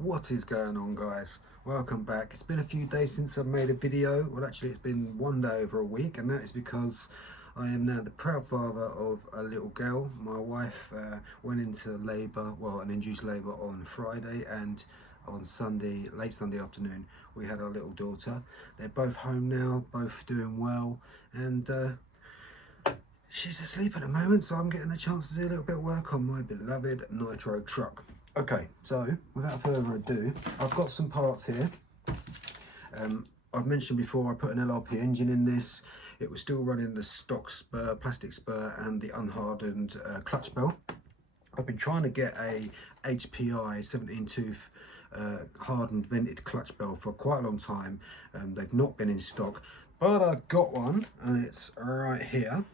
What is going on, guys? Welcome back. It's been a few days since I've made a video. Well, actually it's been one day over a week, and that is because I am now the proud father of a little girl. My wife went into labour, well, an induced labour on Friday, and on Sunday, late Sunday afternoon, we had our little daughter. They're both home now, both doing well, and she's asleep at the moment, so I'm getting a chance to do a little bit of work on my beloved nitro truck. Okay, so without further ado, I've got some parts here. I've mentioned before I put an LRP engine in this. It was still running the stock spur, plastic spur, and the unhardened clutch bell. I've been trying to get a HPI 17 tooth hardened vented clutch bell for quite a long time. They've not been in stock, but I've got one, and it's right here.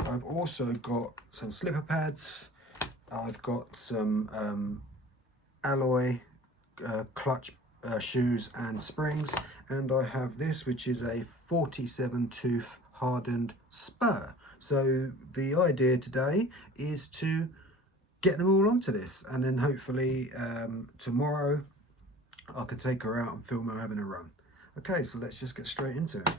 I've also got some slipper pads. I've got some alloy clutch shoes and springs, and I have this, which is a 47 tooth hardened spur. So the idea today is to get them all onto this, and then hopefully tomorrow I can take her out and film her having a run. Okay, so let's just get straight into it.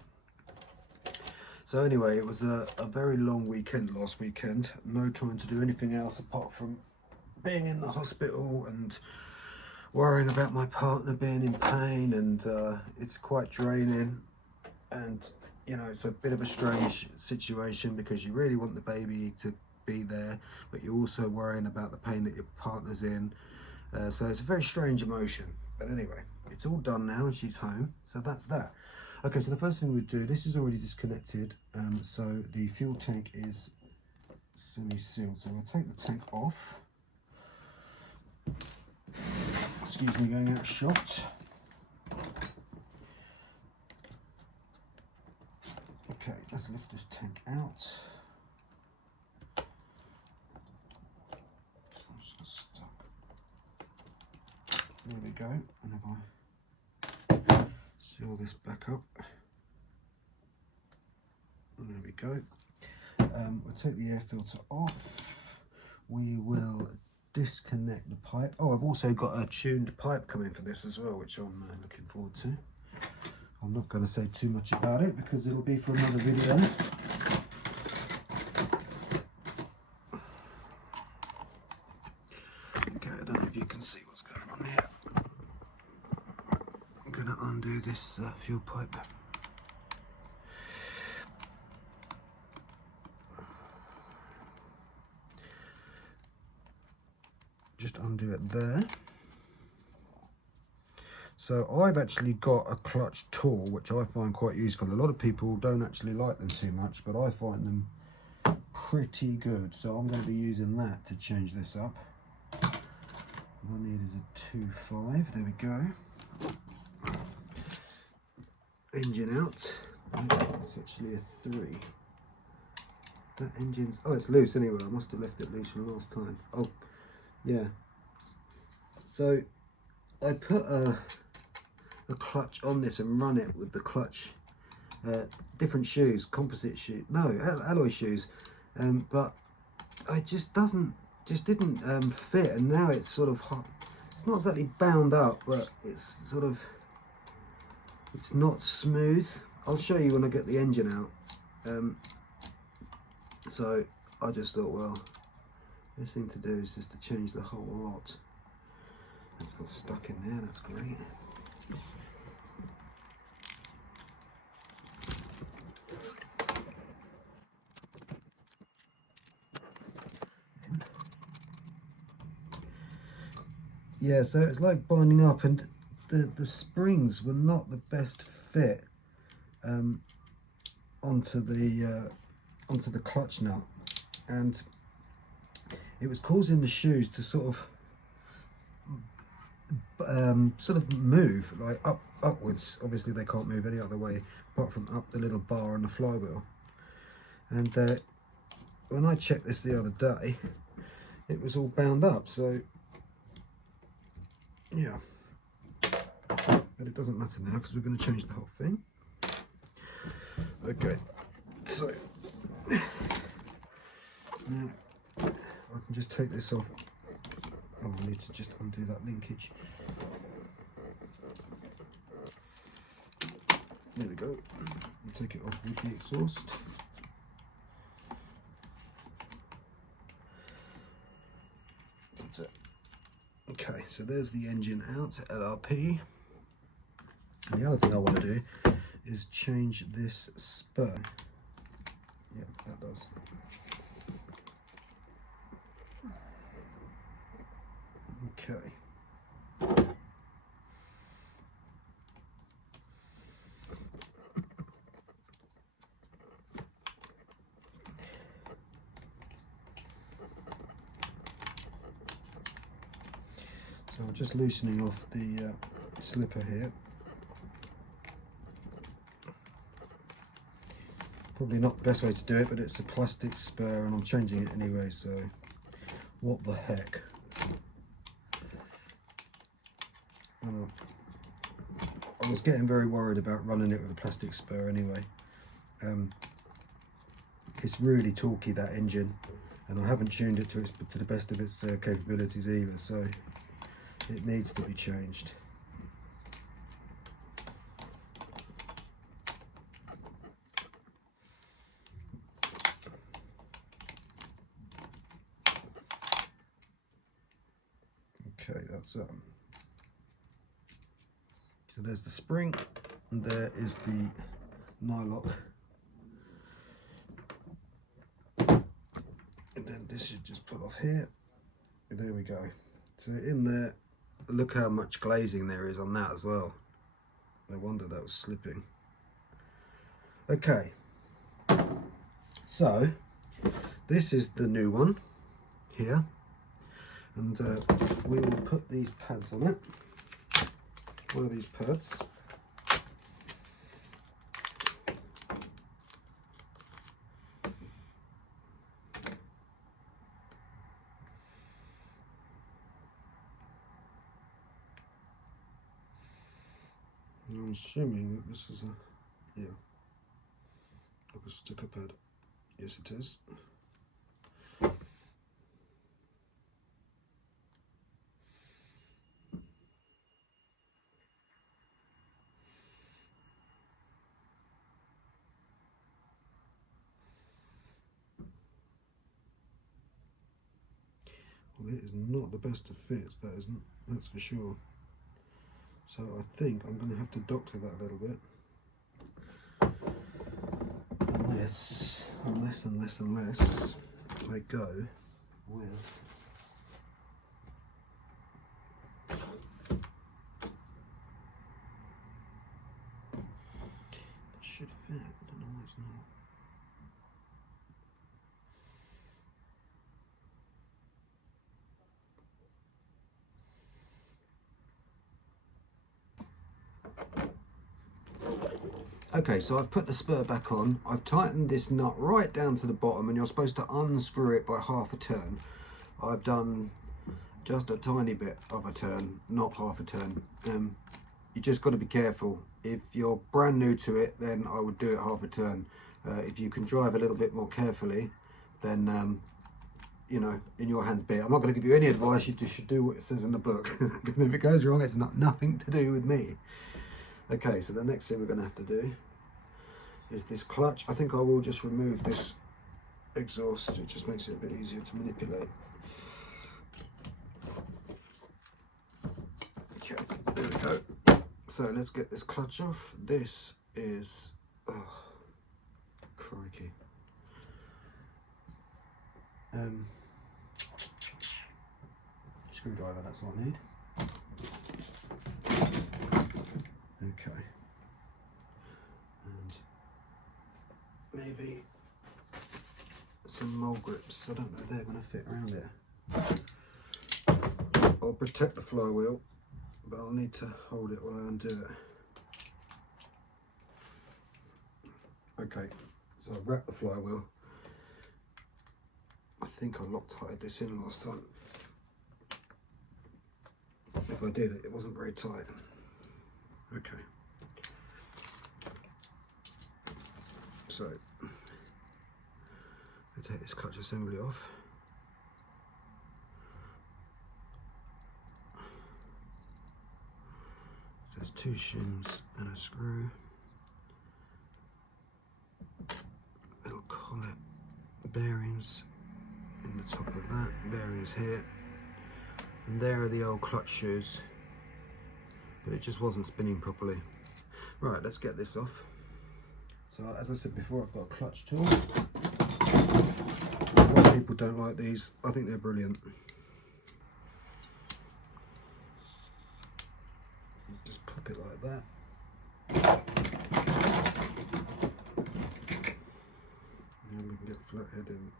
So anyway, it was a very long weekend last weekend. No time to do anything else apart from being in the hospital and worrying about my partner being in pain, and it's quite draining, and you know, it's a bit of a strange situation because you really want the baby to be there, but you're also worrying about the pain that your partner's in, so it's a very strange emotion. But anyway, it's all done now and she's home, so that's that. Okay, so the first thing we do, this is already disconnected, so the fuel tank is semi-sealed, so we'll take the tank off. Excuse me, going out of shot. Okay, let's lift this tank out. I'm just stuck. There we go. And if I seal this back up, there we go. We'll take the air filter off. We will disconnect the pipe. Oh, I've also got a tuned pipe coming for this as well, which I'm looking forward to. I'm not going to say too much about it because it'll be for another video. Okay, I don't know if you can see what's going on here. I'm going to undo this fuel pipe. Just undo it there. So I've actually got a clutch tool, which I find quite useful. A lot of people don't actually like them too much, but I find them pretty good. So I'm going to be using that to change this up. What I need is a 2.5. There we go. Engine out. It's actually a 3. That engine's, oh, it's loose anyway. I must have left it loose from last time. Oh, yeah. So I put a clutch on this and run it with the clutch, different shoes, composite shoe, no, alloy shoes, but it just didn't fit, and now it's sort of hot. It's not exactly bound up, but it's sort of, it's not smooth. I'll show you when I get the engine out. So I just thought, well, the best thing to do is just to change the whole lot. It's got stuck in there, that's great. Yeah, so it's like binding up, and the springs were not the best fit onto the clutch nut, and it was causing the shoes to sort of move like upwards. Obviously they can't move any other way apart from up the little bar on the flywheel. And when I checked this the other day, it was all bound up, so yeah, but it doesn't matter now because we're going to change the whole thing. Okay, so now I can just take this off. Oh, I need to just undo that linkage. There we go. I'll take it off with the exhaust. That's it. Okay, so there's the engine out, LRP. And the other thing I want to do is change this spur. Yeah, that does. Okay. So I'm just loosening off the slipper here. Probably not the best way to do it, but it's a plastic spur and I'm changing it anyway, so what the heck. I was getting very worried about running it with a plastic spur anyway. It's really torquey, that engine, and I haven't tuned it to the best of its capabilities either, so it needs to be changed. Okay, that's so there's the spring, and there is the nylock, and then this should just pull off here. There we go. So in there, look how much glazing there is on that as well. No wonder that was slipping. Okay, so this is the new one here, and we will put these pads on it. One of these pads. And I'm assuming that this is a, yeah, like a sticker pad. Yes, it is. Well, it is not the best of fits, that isn't, that's for sure. So I think I'm going to have to doctor that a little bit. Unless I go with it should fit, I don't know why it's not. Okay, so I've put the spur back on. I've tightened this nut right down to the bottom, and you're supposed to unscrew it by half a turn. I've done just a tiny bit of a turn, not half a turn. You just got to be careful. If you're brand new to it, then I would do it half a turn. If you can drive a little bit more carefully, then you know, in your hands be it. I'm not going to give you any advice. You just should do what it says in the book. If it goes wrong, it's nothing to do with me. Okay, so the next thing we're going to have to do is this clutch. I think I will just remove this exhaust. It just makes it a bit easier to manipulate. Okay, there we go. So let's get this clutch off. This is, oh, crikey. Screwdriver, that's what I need. Okay, and maybe some mole grips. I don't know if they're going to fit around it. I'll protect the flywheel, but I'll need to hold it while I undo it. Okay, so I've wrapped the flywheel. I think I Loctited this in last time. If I did, it wasn't very tight. Okay, so I take this clutch assembly off. there's 2 shims and a screw. Little collet bearings in the top of that, bearings here, and there are the old clutch shoes, but it just wasn't spinning properly. Right, let's get this off. So as I said before, I've got a clutch tool. A lot of people don't like these. I think they're brilliant. Just pop it like that. And we can get flathead in.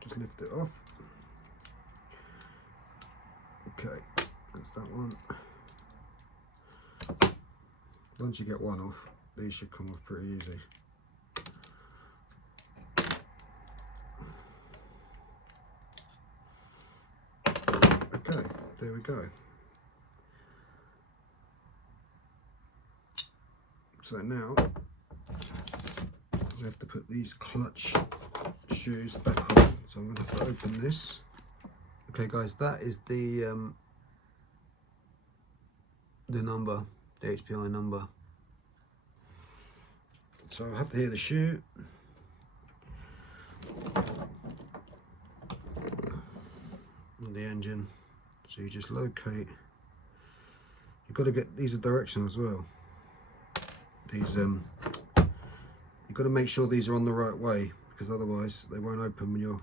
Just lift it off. Okay, that's that one. Once you get one off, these should come off pretty easy. Okay, there we go. So now we have to put these clutch shoes back on. So I'm going to have to open this. Okay guys, that is the number, the HPI number. So I have to hear the shoe. And the engine. So you just locate. You've got to get, these are directional as well. These you've got to make sure these are on the right way, because otherwise they won't open when your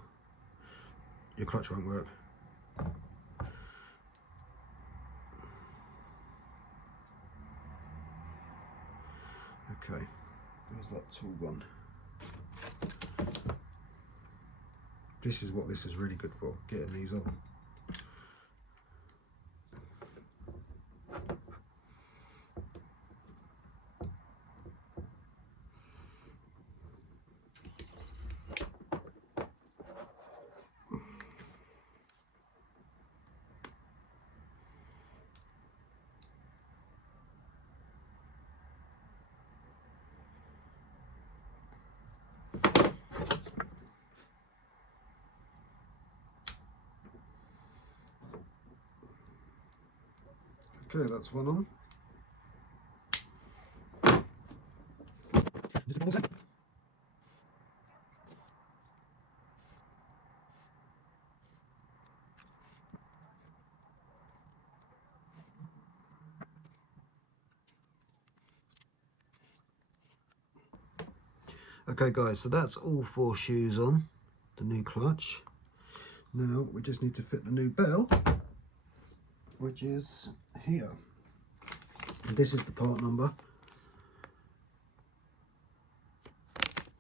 clutch won't work. Okay, there's that tool gone. This is what this is really good for, getting these on. Okay, that's one on. Okay guys, so that's all 4 shoes on, the new clutch. Now we just need to fit the new bell, which is here. And this is the part number.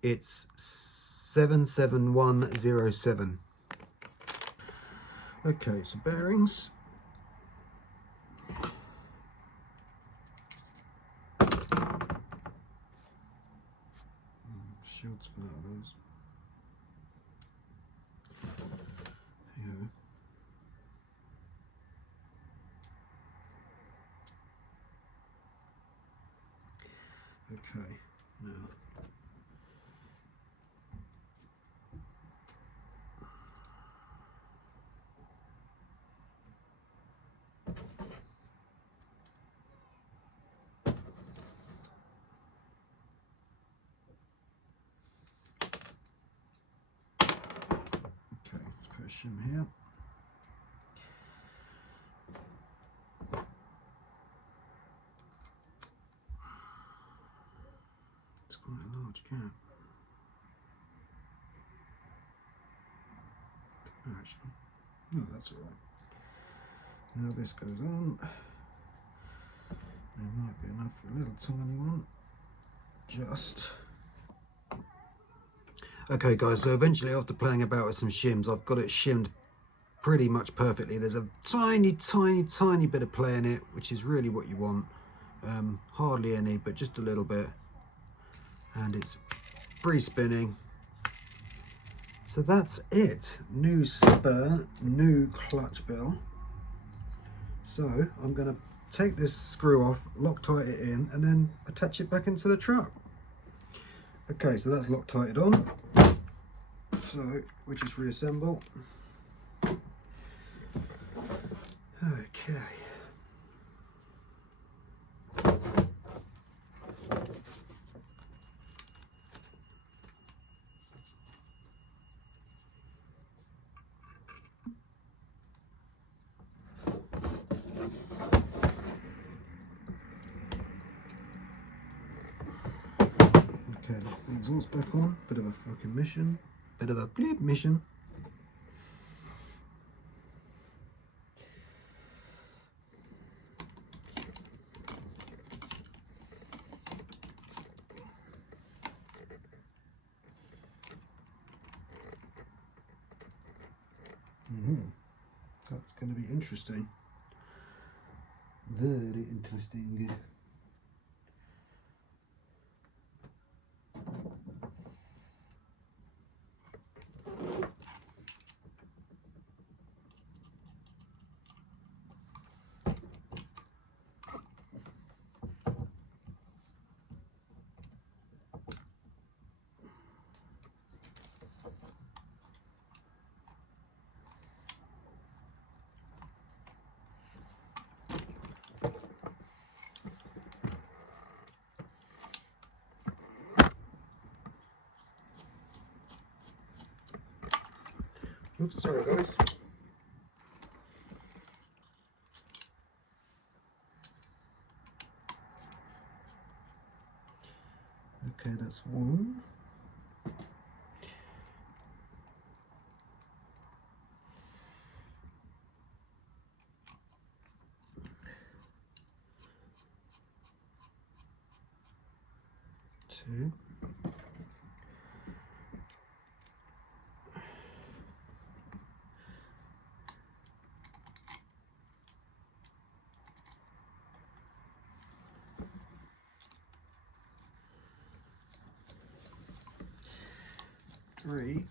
It's 77107. Okay, so bearings. Shields for out of those. Here. Okay, now shim here. It's quite a large gap. No, actually, no, that's all right. Now this goes on. There might be enough for a little tiny one. Just. Okay guys, so eventually after playing about with some shims, I've got it shimmed pretty much perfectly. There's a tiny bit of play in it, which is really what you want. Hardly any, but just a little bit. And it's free spinning. So that's it. New spur, new clutch bell. So I'm going to take this screw off, Loctite it in, and then attach it back into the truck. Okay, so that's Loctited on. So we just reassemble. Okay. the exhaust back on. Bit of a fucking mission. Bit of a bleep mission. That's going to be interesting. Very interesting. Oops, sorry guys. Okay, that's one. Two. 3.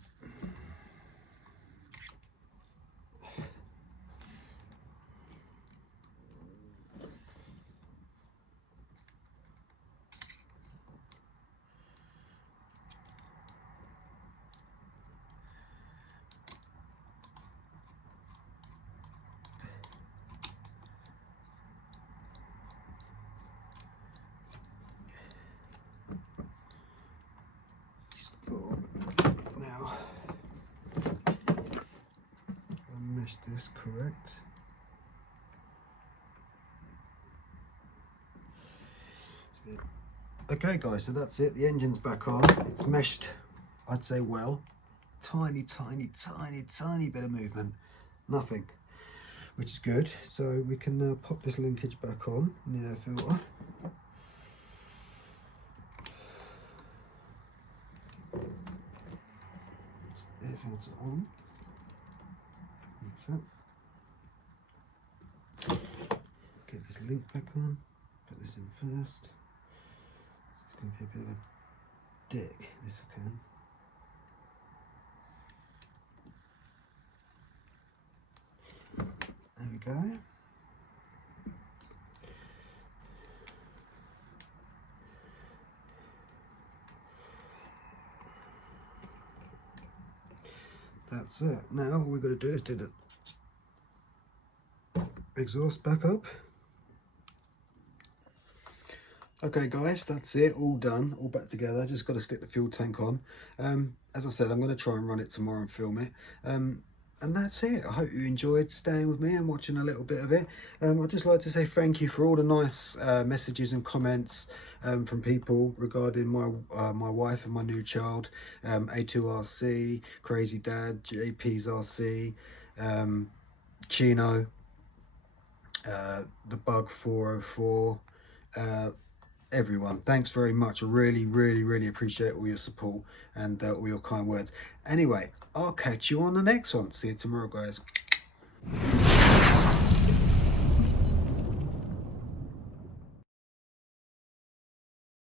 Now, I meshed this correct. Okay guys, so that's it. The engine's back on. It's meshed, I'd say well. Tiny bit of movement. Nothing, which is good. So we can now pop this linkage back on in the air filter. Air filter on. That's it. Get this link back on. Put this in first. It's going to be a bit of a dick, this I can. There we go. That's it. Now all we've got to do is do the exhaust back up. Okay guys, that's it, all done, all back together. Just got to stick the fuel tank on. As I said, I'm going to try and run it tomorrow and film it. And that's it. I hope you enjoyed staying with me and watching a little bit of it. I'd just like to say thank you for all the nice messages and comments from people regarding my wife and my new child, A2RC, Crazy Dad, JP's RC, Chino, the Bug 404, everyone. Thanks very much. I really appreciate all your support and all your kind words. Anyway, I'll catch you on the next one. See you tomorrow, guys.